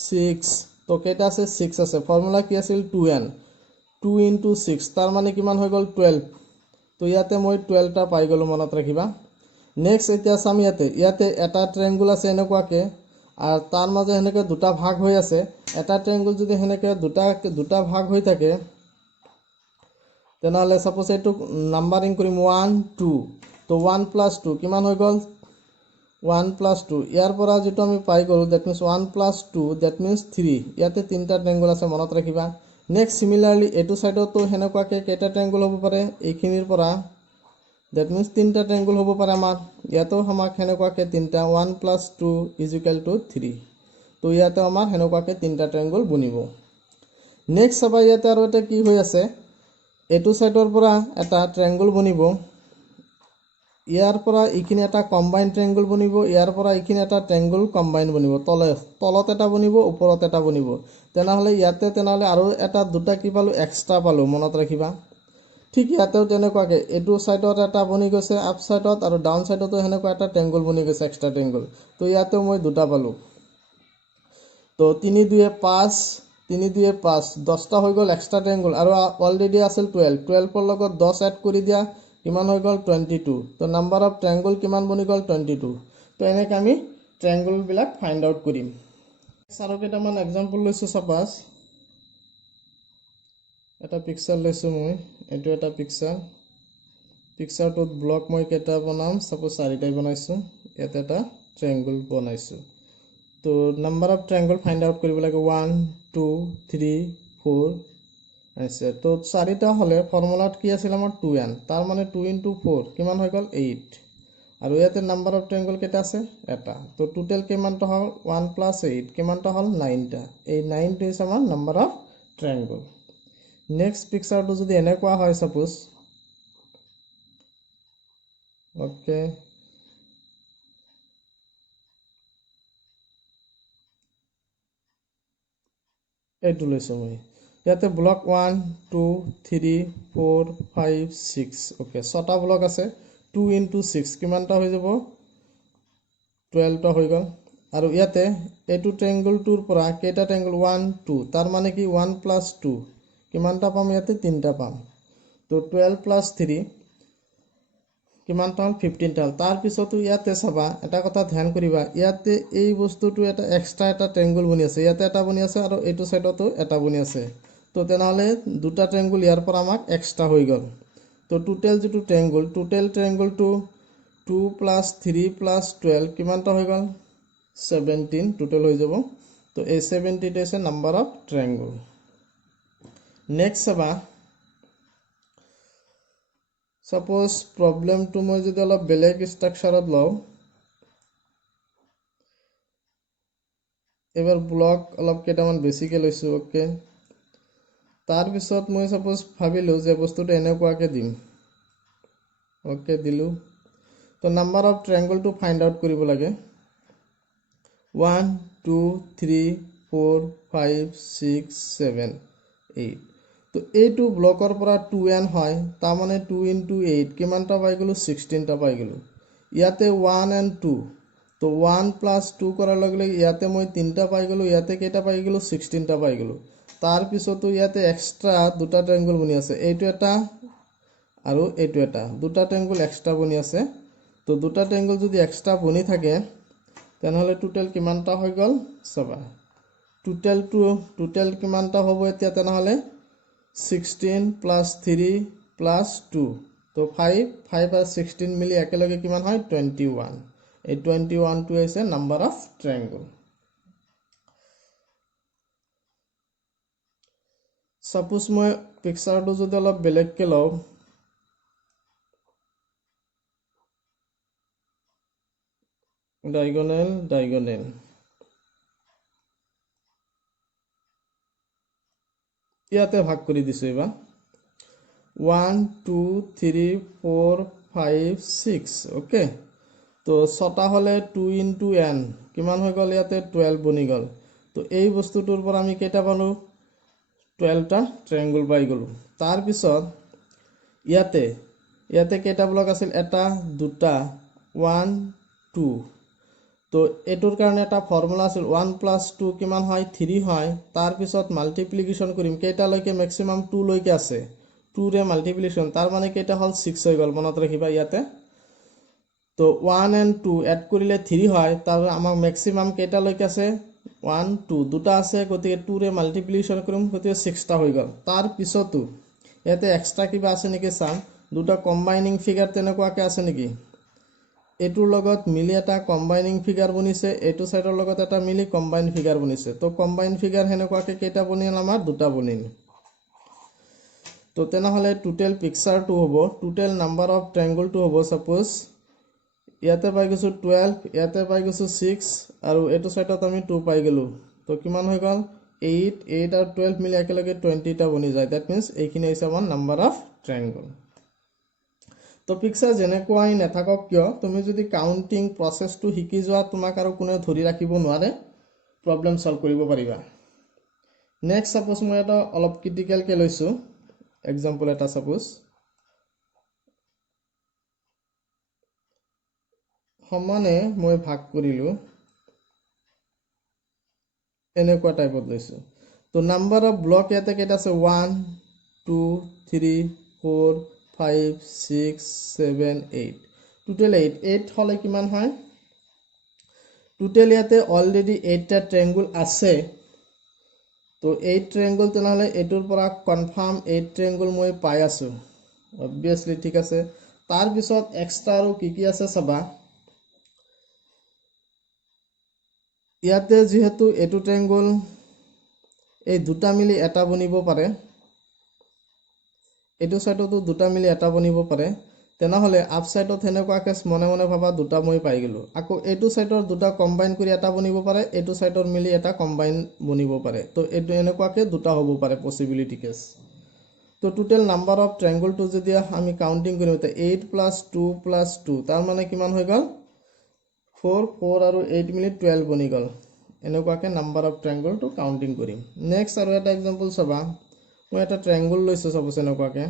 6, তো কেইটা আছে 6 আছে। ফৰ্মুলা কি আছিল 2n, 2 × 6 তাৰ মানে কিমান হৈ গ'ল 12। তো ইয়াতে মই 12টা পাই গ'লো, মনত ৰাখিবা। নেক্সট এতিয়া চাম ইয়াতে এটা ট্ৰায়াঙ্গল আছে এনেকুৱাকে, আৰু তাৰ মাজে সেনেকৈ দুটা ভাগ হৈ আছে। এটা ট্ৰায়াঙ্গল যদি সেনেকৈ দুটা ভাগ হৈ থাকে তেনেহ'লে সাপোজ এইটো নাম্বাৰিং কৰিম 1 2, তো 1 + 2 কিমান হৈ গ'ল 1 + 2। ইয়াৰ পৰা যেটো আমি পাই গ'লো দ্যাট মিন্স 1 + 2 দ্যাট মিন্স 3। ইয়াতে তিনটা ট্ৰায়াঙ্গল আছে, মনত ৰাখিবা। নেক্সট সিমিলাৰলি এইটো সাইডতো সেনেকুৱাকে কেইটা ট্ৰায়াঙ্গল হ'ব পাৰে, এইখিনিৰ পৰা দ্যাট মিন্স তিনটা ট্ৰায়াঙ্গল হ'ব পাৰে আমাৰ। ইয়াতেও আমাক সেনেকুৱাকে তিনটা 1 + 2 = 3। তো ইয়াতে আমাৰ সেনেকুৱাকে তিনটা ট্ৰায়াঙ্গল বনিব। নেক্সট চাবা ইয়াতে আৰু এটা কি হৈ আছে, এইটো সাইডৰ পৰা এটা ট্ৰায়াঙ্গল বনিব, ইয়াৰ পৰা এইখিনি এটা কম্বাইন ট্ৰায়াঙ্গল বনিব, ইয়াৰ পৰা এইখিনি এটা ট্ৰায়াঙ্গল কম্বাইন বনিব, তলত এটা বনিব ওপৰত এটা বনিব। তেনেহ'লে ইয়াতে আৰু এটা দুটা কি পালো এক্সট্ৰা পালো, মনত ৰাখিবা। ঠিক ইয়াতেও তেনেকুৱাকে এইটো সাইডত এটা বনি গৈছে আপ সাইডত, আৰু ডাউন সাইডতো সেনেকুৱা এটা ট্ৰায়াঙ্গল বনি গৈছে এক্সট্ৰা ট্ৰায়াঙ্গল। তো ইয়াতেও মই দুটা পালো। তো 3 2 5 3 2 5 10টা হৈ গ'ল এক্সট্ৰা ট্ৰায়াঙ্গল, আৰু অলৰেডি আছিল 12ৰ লগত 10 এড কৰি দিয়া কিমান হৈ গ'ল 22। তো নাম্বাৰ অফ ট্ৰায়াঙ্গল কিমান বনি গ'ল 22। তো এনেকৈ আমি ট্ৰায়াঙ্গলবিলাক ফাইণ্ড আউট কৰিম। আৰু কেইটামান এক্সাম্পল লৈছোঁ। চাপাছ এটা পিকচাৰ লৈছোঁ মই, এইটো এটা পিকচাৰটোত ব্লক মই কেইটা বনাম, সাপোজ 4টাই বনাইছোঁ, ইয়াতে এটা ট্ৰায়াঙ্গল বনাইছোঁ। তো নাম্বাৰ অফ ট্ৰায়াঙ্গল ফাইণ্ড আউট কৰিব লাগে 1 2 3 4 আছে। তো 4টা হ'লে ফৰ্মুলাত কি আছিল আমাৰ 2n, তাৰ মানে 2 × 4 কিমান হৈ গ'ল 8, আৰু ইয়াতে নাম্বাৰ অফ ট্ৰায়াঙ্গল কেইটা আছে এটা। তো টোটেল কিমানটা হ'ল 1 + 8 কিমানটা হ'ল 9টা। এই 9টো হৈছে আমাৰ নাম্বাৰ অফ ট্ৰায়াঙ্গল। নেক্সট পিকচাৰটো যদি এনেকুৱা হয় সাপোজ, ওকে এইটো লৈছোঁ মই। ইয়াতে ব্লক 1 2 3 4 5 6, ওকে 6টা ব্লক আছে। 2 × 6 কিমানটা হৈ যাব 12টা হৈ গ'ল। আৰু ইয়াতে এইটো ট্ৰায়াঙ্গলটোৰ পৰা কেইটা ট্ৰায়াঙ্গল 1 2, তাৰ মানে কি 1 + 2 কিমানটা পাম, ইয়াতে 3টা পাম। তো 12 + 3 কিমানটা হ'ল 15টা হ'ল। তাৰপিছতো ইয়াতে চাবা এটা কথা ধ্যান কৰিবা, ইয়াতে এই বস্তুটো এটা এক্সট্ৰা এটা ট্ৰায়াঙ্গল বনি আছে, ইয়াতে এটা বনি আছে আৰু এইটো সাইডতো এটা বনি আছে। তো তেনেহ'লে দুটা ট্ৰায়াঙ্গল ইয়াৰ পৰা আমাক এক্সট্ৰা হৈ গ'ল। তো টোটেল যিটো ট্ৰায়াঙ্গলটো 2 + 3 + 12 কিমানটা হৈ গ'ল 17 টোটেল হৈ যাব। তো এই 17টা হৈছে নাম্বাৰ অফ ট্ৰায়াঙ্গল। নেক্সট চাবা, সাপোজ প্ৰব্লেমটো মই যদি অলপ বেলেগ ষ্ট্ৰাকচাৰত লওঁ, এবাৰ ব্লক অলপ কেইটামান বেছিকৈ লৈছোঁ, ওকে। তাৰপিছত মই সাপোজ ভাবিলোঁ যে বস্তুটো এনেকুৱাকৈ দিম, ওকে দিলোঁ। তো নাম্বাৰ অফ ট্ৰায়াঙ্গলটো ফাইণ্ড আউট কৰিব লাগে 1 2 3 4 5 6 7 8 তো এইটো ব্লকৰ পৰা 2n হয় তাৰ মানে 2 into 8 কিমানটা পাই গলো 16টা পাই গলো ইয়াতে 1 and 2 তো 1 plus 2 কৰাৰ লগে লগে ইয়াতে মই 3টা পাই গলো ইয়াতে কেইটা পাই গলো 16টা পাই গলো তাৰ পিছতো ইয়াতে এক্সট্ৰা দুটা ট্ৰায়াঙ্গল বনি আছে এইটো এটা আৰু এইটো এটা দুটা ট্ৰায়াঙ্গল এক্সট্ৰা বনি আছে তো দুটা ট্ৰায়াঙ্গল যদি এক্সট্ৰা বনি থাকে তেনেহলে টোটাল কিমানটা হৈ গল সবা টোটাল কিমানটা হ'ব এতিয়া তেনেহলে 16 plus 3 plus 2 তো 5 আৰু 16 মিলি একেলগে কিমান হয় 21 এই 21 টো হৈছে নাম্বাৰ অফ ট্ৰায়াঙ্গল Suppose মই পিকচাৰটো যদি অলপ বেলেগকে লওঁ diagonal ইয়াতে ভাগ কৰি দিছো এবা 1 2 3 4 5 6 ওকে তো ছটা হলে 2 into n কিমান হৈ গল ইয়াতে 12 বনি গল তো এই বস্তুটোৰ পৰা আমি কেইটা পালো 12টা ট্ৰায়াঙ্গল পাই গলো তাৰ পিছত ইয়াতে কেইটা ব্লক আছিল এটা দুটা 1 2 তো এটোৰ কাৰণে এটা ফৰ্মুলা আছিল 1 plus 2 কিমান হয় 3 হয় তাৰ পিছত মাল্টিপ্লিকেশন কৰিম কেইটা লৈকে ম্যাক্সিমাম 2 লৈকে আছে 2 ৰে মাল্টিপ্লিকেশন তাৰ মানে কেইটা হল 6 হৈ গল মনত ৰাখিবা ইয়াতে তো 1 and 2 এড কৰিলে 3 হয় তাৰ আমাৰ ম্যাক্সিমাম কেইটা লৈকে আছে 1 2 দুটা আছে গতিকে 2 ৰে মাল্টিপ্লিকেশন কৰিম গতিকে 6টা হৈ গল তাৰ পিছতো ইয়াতে এক্সট্ৰা কিবা আছে নেকি চাম দুটা কম্বাইনিং ফিগাৰ তেনেকুৱাকে আছে নেকি এটোৰ লগত মিলি এটা কম্বাইনিং ফিগাৰ বনিছে এটো সাইডৰ লগত এটা মিলি কম্বাইন ফিগাৰ বনিছে তো কম্বাইন ফিগাৰ হেনেকুৱাকে কেইটা বনিল আমাৰ দুটা বনিল তো তেনেহলে টোটাল পিকচাৰটো হ'ব টোটাল নাম্বাৰ অফ ট্ৰায়াঙ্গলটো হ'ব সাপোজ ইয়াতে পাই গৈছো 12 ইয়াতে পাই গৈছো 6 আৰু এটো সাইডত আমি 2 পাই গলো তো কিমান হৈ গল 8 আৰু 12 মিলি একেলগে 20টা বনি যায় দ্যাট মিন্স এইখিনি হৈছে আমাৰ নাম্বাৰ অফ ট্ৰায়াঙ্গল তো পিকচাৰ যেনেকুৱাই নাথাকক কিয় তুমি যদি কাউন্টিং প্ৰসেসটো শিকি যোৱা তোমাক আৰু কোনে ধৰি ৰাখিব নোৱাৰে প্ৰবলেম সলভ কৰিব পাৰিবা নেক্সট সাপোজ মই এটা অলপ ক্ৰিটিকেল কে লৈছো এক্সাম্পল এটা সাপোজ সমানে মই ভাগ কৰিলো এনেকুৱা টাইপত লৈছো তো নাম্বাৰ অফ ব্লক ইয়াতে কেইটা আছে 1 2 3 4 5 6 7 8 টোটাল 8 হলে কিমান হয় টোটাল ইয়াতে অলৰেডি 8টা ট্ৰায়াঙ্গল আছে তো 8 ট্ৰায়াঙ্গল তেনেহলে এটোৰ পৰা কনফাৰ্ম 8 ট্ৰায়াঙ্গল মই পাই আছো obviously ঠিক আছে তাৰ পিছত এক্সট্ৰা আৰু কি আছে চাবা ইয়াতে যেহেতু এটো ট্ৰায়াঙ্গল এই দুটা মিলি এটা বনিব পাৰে এটো সাইডতো দুটা মিলি এটা বনিব পাৰে তেনেহলে আপ সাইডত হেনেকুৱাকে মনে মনে ভাবা দুটা মই পাই গলো আকৌ এটো সাইডৰ দুটা কম্বাইন কৰি এটা বনিব পাৰে এটো সাইডৰ মিলি এটা কম্বাইন বনিব পাৰে তো এটো এনেকুৱাকে দুটা হ'ব পাৰে পসিবিলিটি কেস তো টোটাল নাম্বাৰ অফ ট্ৰায়াঙ্গলটো যদি আমি কাউন্টিং কৰিম তে 8 plus 2 plus 2 তাৰ মানে কিমান হৈ গল 4 আৰু 8 মিলি 12 বনি গল এনেকুৱাকে নাম্বাৰ অফ ট্ৰায়াঙ্গলটো কাউন্টিং কৰিম নেক্সট আৰু এটা এক্সাম্পল চাবা মই এটা ট্ৰায়াঙ্গল লৈছো সাপোজ এনেকুৱাকে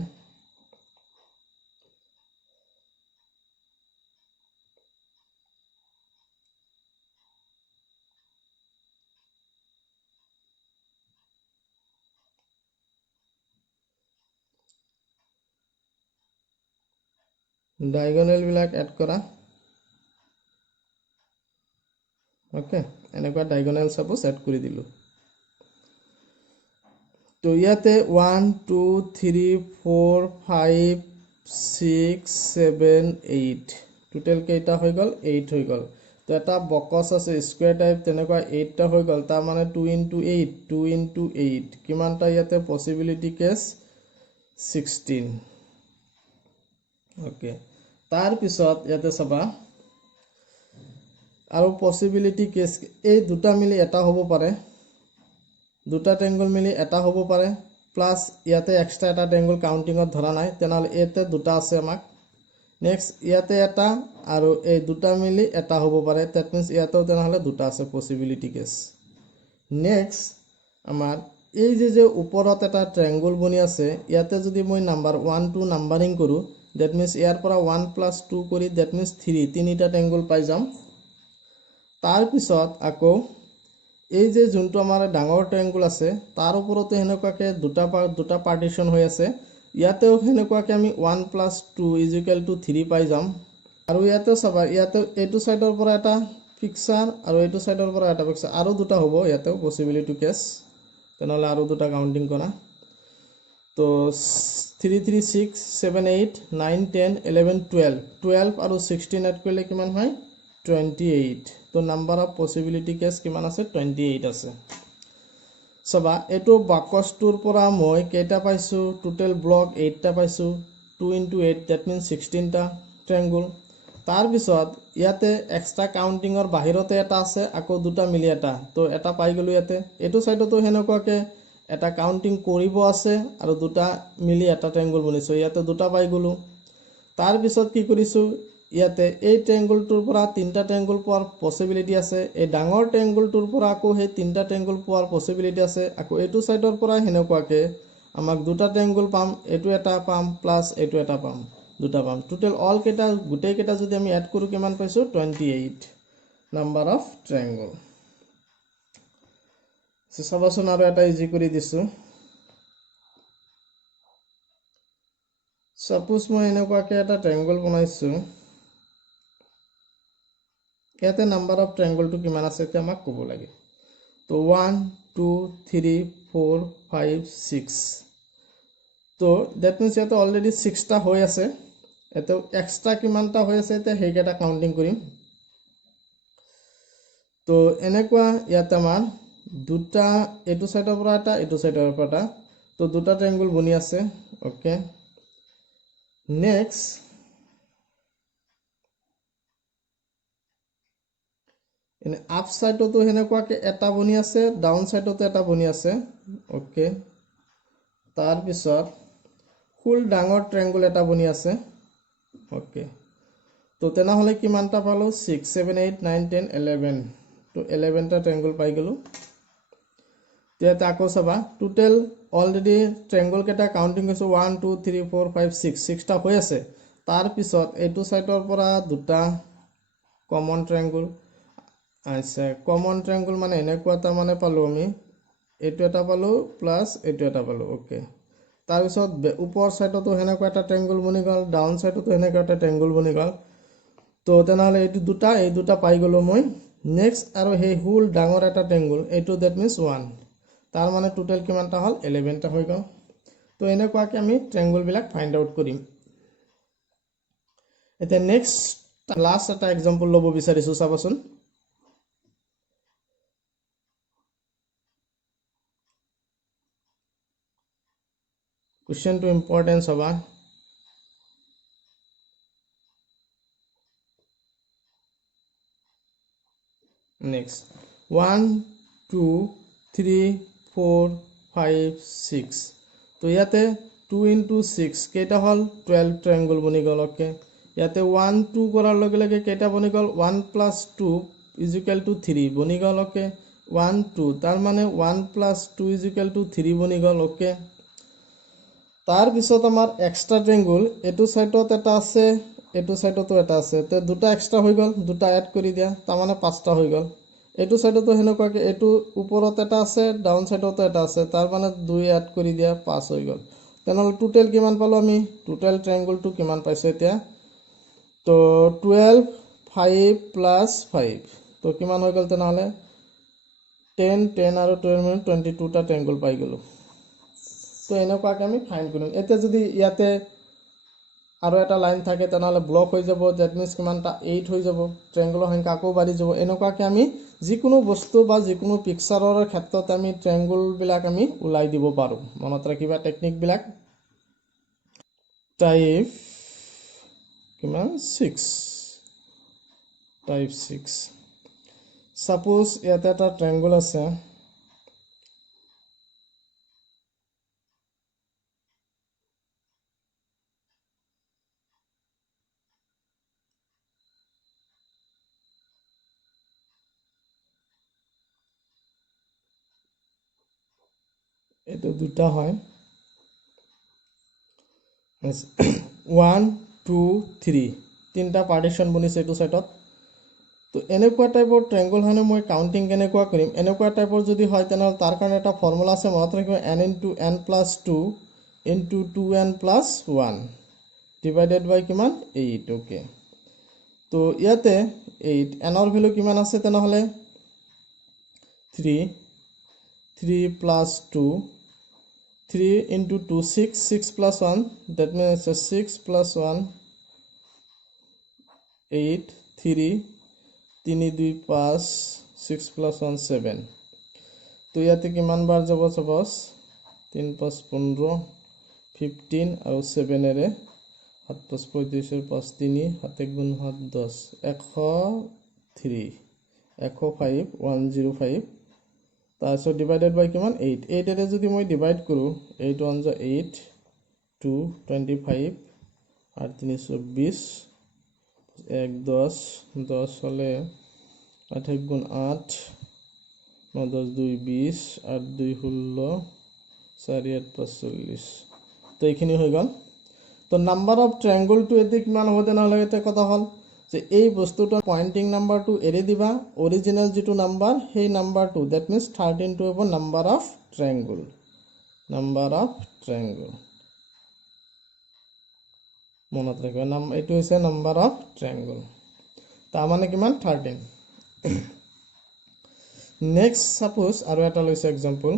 ডায়াগোনাল বিলাক এড কৰা ওকে এনেকুৱা ডায়াগোনাল সাপোজ এড কৰি দিলো তো ইয়াতে 1 2 3 4 5 6 7 8 টোটাল কেইটা হৈ গল 8 হৈ গল তো এটা বক্স আছে স্কয়াৰ টাইপ তেনেকুৱা 8টা হৈ গল তাৰ মানে 2 into 8 কিমানটা ইয়াতে পসিবিলিটি কেস 16 ওকে তাৰ পিছত ইয়াতে চাবা আৰু পসিবিলিটি কেস এই দুটা মিলি এটা হ'ব পাৰে দুটা ট্ৰায়াঙ্গল মিলি এটা হ'ব পাৰে প্লাস ইয়াতে এক্সট্ৰা এটা ট্ৰায়াঙ্গল কাউন্টিংত ধৰা নাই তেনেহলে এতে দুটা আছে আমাক নেক্সট ইয়াতে এটা আৰু এই দুটা মিলি এটা হ'ব পাৰে দ্যাট মিন্স ইয়াতেও তেনেহ'লে দুটা আছে পসিবিলিটি কেছ নেক্সট আমাৰ এই যে ওপৰত এটা ট্ৰায়াঙ্গল বনি আছে ইয়াতে যদি মই নাম্বাৰ 1 2 নাম্বাৰিং কৰো দ্যাট মিন্স ইয়াৰ পৰা 1 + 2 কৰি দ্যাট মিন্স 3 তিনিটা ট্ৰায়াঙ্গল পাই যাম তাৰ পিছত আকৌ এই যে যোনটো আমাৰ ডাঙৰ ট্ৰায়াঙ্গল আছে তাৰ ওপৰতে হেনেকুৱাকে দুটা পাৰ্টিশন হৈ আছে ইয়াতেও হেনেকুৱাকে আমি 1 + 2 = 3 পাই যাম আৰু ইয়াতে চাবা ইয়াতে এইটো সাইডৰ পৰা এটা ফিক্সাৰ আৰু এইটো সাইডৰ পৰা এটা ফিক্সাৰ আৰু দুটা হ'ব ইয়াতেও পসিবিলিটি কেছ তেনেহলে আৰু দুটা কাউন্টিং কৰা তো 3 3 6 7 8 9 10 11 12 12 আৰু 16 এড কৰিলে কিমান হয় 28 তো নাম্বাৰ অফ পসিবিলিটি কেছ কিমান আছে 28 আছে সবা এটো বাকসটোৰ পৰা মই কেইটা পাইছো টোটাল ব্লক 8 টা পাইছো 2 * 8 দ্যাট মিন্স 16 টা ট্ৰায়াঙ্গল তাৰ পিছত ইয়াতে এক্সট্ৰা কাউন্টিংৰ বাহিৰতে এটা আছে আকৌ দুটা মিলি এটা তো এটা পাই গলো ইয়াতে এটো সাইডতো হেনেকুৱাকে এটা কাউন্টিং কৰিব আছে আৰু দুটা মিলি এটা ট্ৰায়াঙ্গল বনিছো ইয়াতে দুটা পাই গলো তাৰ পিছত কি কৰিছো ইয়াতে এই ট্ৰায়াঙ্গলটোৰ পৰা তিনটা ট্ৰায়াঙ্গল পোৱাৰ পসিবিলিটি আছে এই ডাঙৰ ট্ৰায়াঙ্গলটোৰ পৰা আকৌ সেই তিনটা ট্ৰায়াঙ্গল পোৱাৰ পসিবিলিটি আছে আকৌ এইটো সাইডৰ পৰা হেনেকুৱাকে আমাক দুটা ট্ৰায়াঙ্গল পাম এটো এটা পাম প্লাস এটো এটা পাম দুটা পাম টোটাল অল কেটা গুটেই কেটা যদি আমি এড কৰো কিমান পাইছো 28 নাম্বাৰ অফ ট্ৰায়াঙ্গল সবাসন আৰু এটা ইজি কৰি দিছো সাপোজ মই এনেকুৱাকে এটা ট্ৰায়াঙ্গল বনাইছো ইয়াতে নাম্বাৰ অফ ট্ৰায়াঙ্গলটো কিমান আছে তে আমাক ক'ব লাগে তো 1 2 3 4 5 6 তো দ্যাট মিন্স ইয়াতে অলৰেডি 6 টা হৈ আছে এটো এক্সট্ৰা কিমানটা হৈ আছে তে হেইকেটা কাউন্টিং কৰিম তো এনেকুৱা ইয়াতে আমাৰ দুটা এটো সাইডৰ পৰা এটা এটো সাইডৰ পৰা এটা তো দুটা ট্ৰায়াঙ্গল বনি আছে ওকে নেক্সট এনে আপ সাইডতো হেনেকুৱাকে এটা বনি আছে ডাউন সাইডতো এটা বনি আছে ওকে তাৰ পিছত ফুল ডাঙৰ ট্ৰায়াঙ্গল এটা বনি আছে ওকে তো তেনেহলে কিমানটা পালো 6 7 8 9 10 11 তো 11 টা ট্ৰায়াঙ্গল পাই গলো তেতে আকৌ চাবা টোটাল অলৰেডি ট্ৰায়াঙ্গল কেটা কাউন্টিং কৰিছো 1 2 3 4 5 6 টা হৈ আছে তাৰ পিছত এইটো সাইডৰ পৰা দুটা কমন ট্ৰায়াঙ্গল আচ্ছা কমন ট্ৰায়াঙ্গল মানে এনেকুৱা এটা মানে পালো আমি এটো এটা পালো প্লাস এটো এটা পালো ওকে তাৰ পিছত ওপৰ সাইডতো হেনেকুৱা এটা ট্ৰায়াঙ্গল বনি গল ডাউন সাইডতো হেনেকুৱা এটা ট্ৰায়াঙ্গল বনি গল তো তেনেহলে এই দুটা পাই গলো মই নেক্সট আৰু হেই হোল ডাঙৰ এটা ট্ৰায়াঙ্গল এটো দ্যাট মিন্স 1 তাৰ মানে টোটাল কিমানটা হল 11 টা হৈ গল তো এনেকুৱাকে আমি ট্ৰায়াঙ্গল বিলাক ফাইন্ড আউট কৰিম এতিয়া নেক্সট লাষ্ট এটা एग्जांपल লব বিচাৰিছো চাবচোন क्वेश्चन टू इम्पोर्टेंस हवा नेक्स्ट 1 2 3 4 5 6 तो ইয়াতে 2 * 6 কেটা হল 12 ট্রায়াঙ্গল বনি গল ওকে ইয়াতে 1 2 কৰাৰ লগে লগে কেটা বনি গল 1 + 2 = 3 বনি গল ওকে 1 2 তাৰ মানে 1 + 2 = 3 বনি গল ওকে তাৰ পিছত আমাৰ এক্সট্ৰা ট্ৰায়াঙ্গল এটো সাইডত এটা আছে এটো সাইডতো এটা আছে তে দুটা এক্সট্ৰা হৈ গল দুটা এড কৰি দিয়া তাৰ মানে পাঁচটা হৈ গল এটো সাইডতো হেনেকুৱাকে এটো ওপৰত এটা আছে ডাউন সাইডতো এটা আছে তাৰ মানে 2 এড কৰি দিয়া 5 হৈ গল তেনেহলে টোটাল কিমান পালো আমি টোটাল ট্ৰায়াঙ্গলটো কিমান পাইছো এতিয়া তো 12 5 + 5 তো কিমান হৈ গল তেনেহলে 10 10 আৰু 12 মানে 22 টা ট্ৰায়াঙ্গল পাই গলো তো এনেকুৱাকে আমি ফাইন্ড কৰিম এতিয়া যদি ইয়াতে আৰু এটা লাইন থাকে তেনেহলে ব্লক হৈ যাব দ্যাট মিন্স কিমানটা 8 হৈ যাব ট্ৰায়াঙ্গলৰ সংখ্যা আকৌ বাঢ়ি যাব এনেকুৱাকে আমি যিকোনো বস্তু বা যিকোনো পিকচাৰৰ ক্ষেত্ৰত আমি ট্ৰায়াঙ্গল বিলাক আমি উলাই দিব পাৰো মনত ৰাখিবা টেকনিক বিলাক টাইপ কিমান 6 টাইপ 6 সাপোজ ইয়াতে এটা ট্ৰায়াঙ্গল আছে এইটো দুটা হয় 1 2 3 তিনটা পাৰ্টিশন বনিছে এইটো সাইডত তো এনেকুৱা টাইপৰ ট্ৰায়াঙ্গল হনে মই কাউন্টিং কেনেকুৱা কৰিম এনেকুৱা টাইপৰ যদি হয় তেনেহলে তাৰ কাৰণে এটা ফৰ্মুলা আছে মনত ৰাখিব n into n plus 2 into 2n plus 1 divided by কিমান 8 ওকে তো ইয়াতে 8 n ৰ ভ্যালু কিমান আছে তেনেহলে 3 3 plus 2 3 into 2 6 6 plus 1 that means 6 plus 1 8 3 3 2 5 6 plus 1 7 তো ইয়াতে কিমান বাৰ যাব সপোজ 3 5 15 15 আৰু 7 এৰে 7 5 35 5 3 7 গুণ 7 10 103 105 105 তারপর ডিভাইডেড বাই কিমান 8 8 এরে যদি মই ডিভাইড করু 8 1 যা 8 2 25 আর 3 24 1 10 10 হলে 8 গুণ 8 9 10 2 20 8 2 16 4 8 45 তো এইখিনি হৈ গল তো নাম্বার অফ ট্রায়াঙ্গল টু এতে কিমান হ'ব তেনেহলে এটা কথা হল যে এই বস্তুটো পয়েন্টিং নাম্বাৰটো এৰি দিবা অৰিজিনাল যেটো নাম্বাৰ সেই নাম্বাৰটো দ্যাট মিন্স 13 টো হ'ব নাম্বাৰ অফ ট্ৰায়াঙ্গল মনত ৰাখিবা নাম এইটো হৈছে নাম্বাৰ অফ ট্ৰায়াঙ্গল তাৰ মানে কিমান 13 নেক্সট সাপোজ আৰু এটা লৈছে এক্সাম্পল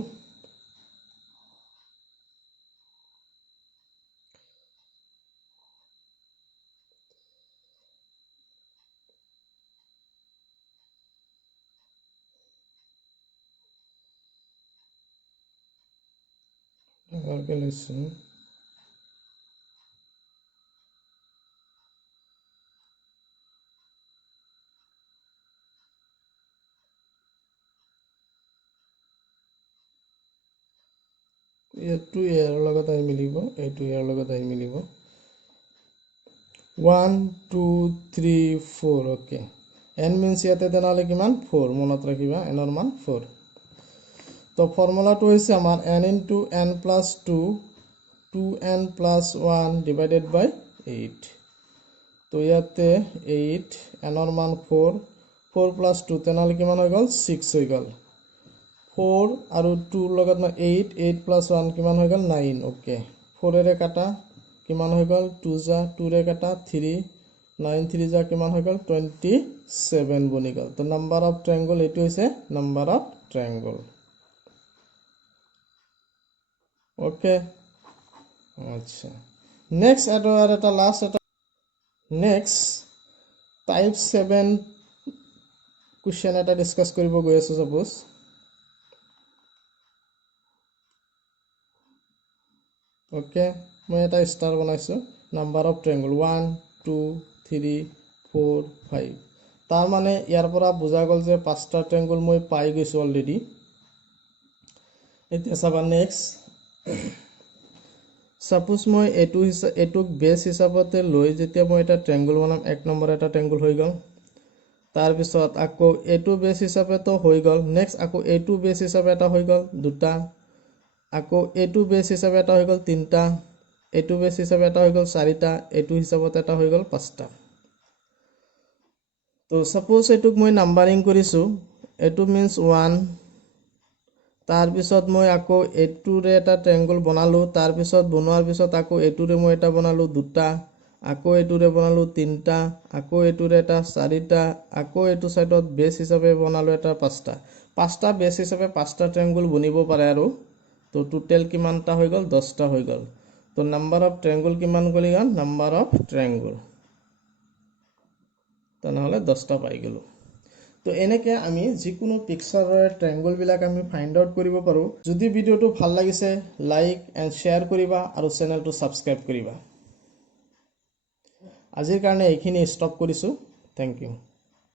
calculation এইটো ইয়াৰ লগত আহি মিলিব এইটো ইয়াৰ লগত আহি মিলিব 1 2 3 4 ওকে n means ইয়াতে তেনেহলে কিমান 4 মনত ৰাখিবা n ৰ মান 4 তো ফৰ্মুলাটো হৈছে আমাৰ n into n plus 2 2n plus 1 divided by 8 তো ইয়াতে 8 n ৰ মান 4 4 plus 2 তেনেহলে কিমান হৈ গল 6 হৈ গল 4 আৰু 2 লগত না 8 8 plus 1 কিমান হৈ গল 9 ওকে 4 এৰে কাটা কিমান হৈ গল 2 যা 2 ৰে কাটা 3 9 3 যা কিমান হৈ গল 27 বনি গল তো নাম্বাৰ অফ ট্ৰায়াঙ্গল এইটো হৈছে নাম্বাৰ অফ ট্ৰায়াঙ্গল ওকে আচ্ছা নেক্সট এটা লাষ্ট এটা নেক্সট টাইপ 7 কোশ্চেন এটা ডিসকাস কৰিব গৈ আছো সাপোজ ওকে মই এটা স্টাৰ বনাইছো নাম্বাৰ অফ ট্ৰায়াঙ্গল 1 2 3 4 5 তাৰ মানে ইয়াৰ পৰা বুজা গল যে পাঁচটা ট্ৰায়াঙ্গল মই পাই গৈছো অলৰেডি এতিয়া চাবা নেক্সট সাপোজ মই এটুক বেস হিসাবতে লৈ যেতিয়া মই এটা ট্ৰায়াঙ্গল বনাম এক নম্বৰ এটা ট্ৰায়াঙ্গল হৈ গল তাৰ পিছত আকৌ এটু বেস হিসাবে তো হৈ গল নেক্সট আকৌ এটু বেস হিসাবে এটা হৈ গল দুটা আকৌ এটু বেস হিসাবে এটা হৈ গল তিনটা এটু বেস হিসাবে এটা হৈ গল চাৰিটা এটু হিসাবত এটা হৈ গল পাঁচটা তো সাপোজ এটুক মই নাম্বাৰিং কৰিছো এটু মিন্স 1 তাৰ পিছত মই আকৌ এটুৰে এটা ট্ৰায়াঙ্গল বনালো তাৰ পিছত বনোৱাৰ পিছত আকৌ এটুৰে মই এটা বনালো দুটা আকৌ এটুৰে বনালো তিনটা আকৌ এটুৰে এটা চাৰিটা আকৌ এটু সাইডত বেস হিচাপে বনালো এটা পাঁচটা বেস হিচাপে পাঁচটা ট্ৰায়াঙ্গল বনিব পাৰে আৰু তো টোটাল কিমানটা হৈ গল 10টা হৈ গল তো নাম্বাৰ অফ ট্ৰায়াঙ্গল কিমান গলি গল নাম্বাৰ অফ ট্ৰায়াঙ্গল তেনেহলে 10টা পাই গলো তো এনেকে আমি যিকোনো পিকচাৰৰ ট্ৰায়াঙ্গল বিলাক আমি ফাইন্ড আউট কৰিব পাৰো যদি ভিডিওটো ভাল লাগিছে লাইক এন্ড শেয়াৰ কৰিবা আৰু চেনেলটো সাবস্ক্ৰাইব কৰিবা আজিৰ কাৰণে এইখিনি ষ্টপ কৰিছো থ্যাংক ইউ